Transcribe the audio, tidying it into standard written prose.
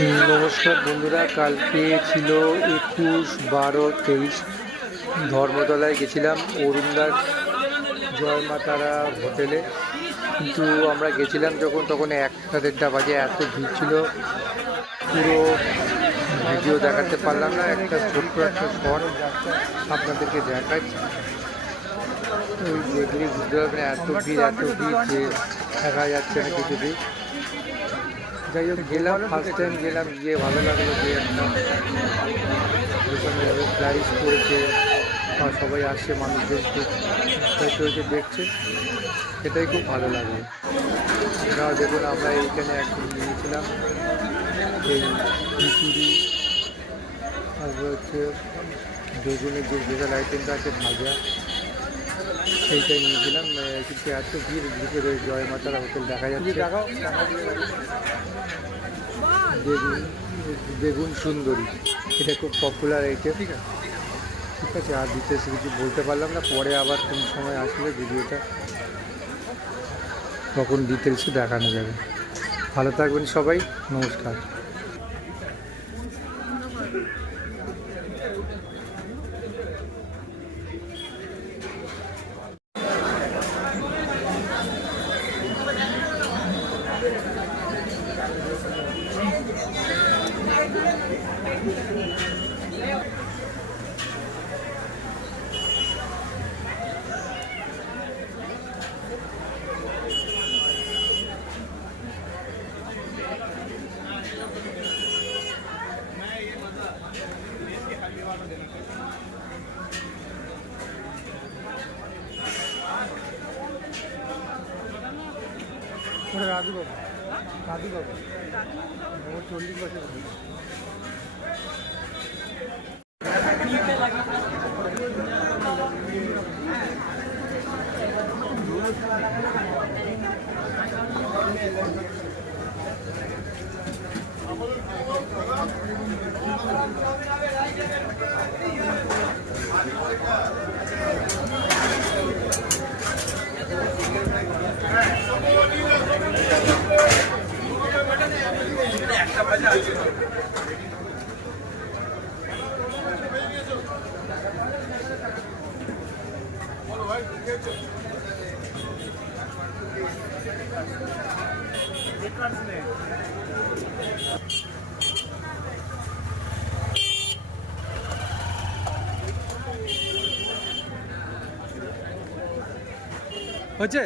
নমস্কার বন্ধুরা, কালকে ছিল 21, 12, 23 ধর্মতলায় গেছিলাম অরুণদার জয় মা তারা হোটেলে। কিন্তু আমরা গেছিলাম যখন তখন 1টা 1:30 বাজে, এত ভিড় ছিল পুরো ভিডিও দেখাতে পারলাম না। একটা ছোট্ট একটা শট আপনাদেরকে দেখাচ্ছি, ওই দেখলে বুঝতে পারবেন এত ভিড় যে দেখা যাচ্ছে না কিছুতেই। যাই হোক গেলাম, ফার্স্ট টাইম গেলাম, গিয়ে ভালো লাগলো যে একটা প্রাইজ করেছে বা সবাই আসছে, মানুষজন খুব উৎসাহিত হয়েছে দেখছে, সেটাই খুব ভালো লাগলো। আপনারা দেখুন, আমরা এইখানে একদিন নিয়েছিলাম এই খিচুড়ি, তারপর হচ্ছে বেগুনের যে স্পেশাল আইটেমটা আছে ভাজা, সেইটাই নিয়েছিলাম। কিন্তু এত ভিড় ভিতরে জয় মা তারা হোটেল দেখা যাচ্ছে। বেগুন সুন্দরী, এটা খুব পপুলার আইটেম। ঠিক আছে, আর ডিটেলস কিছু বলতে পারলাম না, পরে আবার কোন সময় আসলে ভিডিওটা তখন ডিটেলসে দেখানো যাবে। ভালো থাকবেন সবাই, নমস্কার। রাজু বাবু, রাজু বাবু, 40 বছর। হচ্ছে